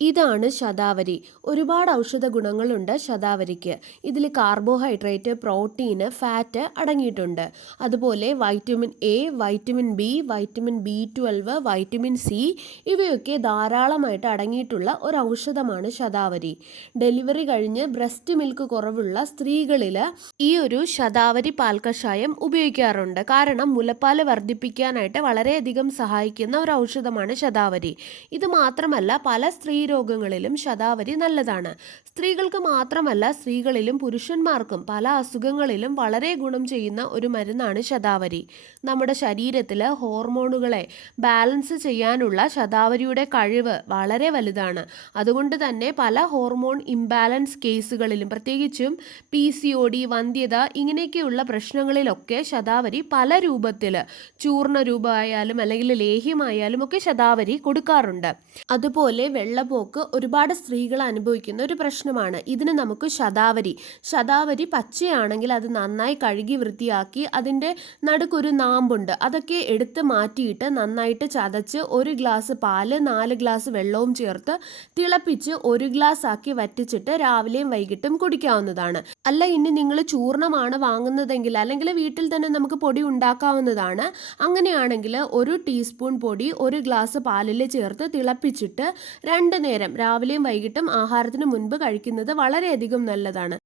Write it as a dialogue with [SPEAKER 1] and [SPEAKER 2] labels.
[SPEAKER 1] ഇതാണ് ശതാവരി. ഒരുപാട് ഔഷധ ഗുണങ്ങളുണ്ട് ശതാവരിക്ക്. ഇതിൽ കാർബോഹൈഡ്രേറ്റ് പ്രോട്ടീന് ഫാറ്റ് അടങ്ങിയിട്ടുണ്ട്. അതുപോലെ vitamin A vitamin B vitamin B twelve vitamin C ഇവയൊക്കെ ധാരാളമായിട്ട് അടങ്ങിയിട്ടുള്ള ഒരു ഔഷധമാണ് ശതാവരി. ഡെലിവറി കഴിഞ്ഞ് ബ്രസ്റ്റ് മിൽക്ക് കുറവുള്ള സ്ത്രീകളിൽ ഈ ഒരു ശതാവരി പാൽ കഷായം ഉപയോഗിക്കാറുണ്ട്. കാരണം മുലപ്പാൽ വർദ്ധിപ്പിക്കാനായിട്ട് വളരെയധികം സഹായിക്കുന്ന ഒരു ഔഷധമാണ് ശതാവരി. ഇത് മാത്രമല്ല പല സ്ത്രീ രോഗങ്ങളിലും ശതാവരി നല്ലതാണ്. സ്ത്രീകൾക്ക് മാത്രമല്ല സ്ത്രീകളിലും പുരുഷന്മാർക്കും പല അസുഖങ്ങളിലും വളരെ ഗുണം ചെയ്യുന്ന ഒരു മരുന്നാണ് ശതാവരി നമ്മുടെ ശരീരത്തിൽ ഹോർമോണുകളെ ബാലൻസ് ചെയ്യാനുള്ള ശതാവരിയുടെ കഴിവ് വളരെ വലുതാണ്. അതുകൊണ്ട് തന്നെ പല ഹോർമോൺ ഇംബാലൻസ് കേസുകളിലും പ്രത്യേകിച്ചും പി സി ഒ ഡി വന്ധ്യത ഇങ്ങനെയൊക്കെയുള്ള പ്രശ്നങ്ങളിലൊക്കെ ശതാവരി പല രൂപത്തിൽ ചൂർണ രൂപമായാലും അല്ലെങ്കിൽ ലേഹ്യമായാലും ഒക്കെ ശതാവരി കൊടുക്കാറുണ്ട്. അതുപോലെ വെള്ളപ്പോക്ക് ഒരുപാട് സ്ത്രീകൾ അനുഭവിക്കുന്ന ഒരു പ്രശ്നമാണ്. ഇതിന് നമുക്ക് ശതാവരി. ശതാവരി പച്ചയാണെങ്കിൽ അത് നന്നായി കഴുകി വൃത്തിയാക്കി അതിന്റെ നടുക്കൊരു നാമ്പുണ്ട്. അതൊക്കെ എടുത്ത് മാറ്റിയിട്ട് നന്നായിട്ട് ചതച്ച് ഒരു ഗ്ലാസ് പാൽ നാല് ഗ്ലാസ് വെള്ളവും ചേർത്ത് തിളപ്പിച്ച് ഒരു ഗ്ലാസ് ആക്കി വറ്റിച്ചിട്ട് രാവിലെയും വൈകിട്ടും കുടിക്കാവുന്നതാണ്. അല്ല ഇനി നിങ്ങൾ ചൂർണമാണ് വാങ്ങുന്നതെങ്കിൽ അല്ലെങ്കിൽ വീട്ടിൽ തന്നെ നമുക്ക് പൊടി ഉണ്ടാക്കാവുന്നതാണ്. അങ്ങനെയാണെങ്കിൽ ഒരു ടീസ്പൂൺ പൊടി ഒരു ഗ്ലാസ് പാലിൽ ചേർത്ത് തിളപ്പിച്ചിട്ട് രണ്ട് നേരം രാവിലെയും വൈകിട്ടും ആഹാരത്തിന് മുൻപ് കഴിക്കുന്നത് വളരെയധികം നല്ലതാണ്.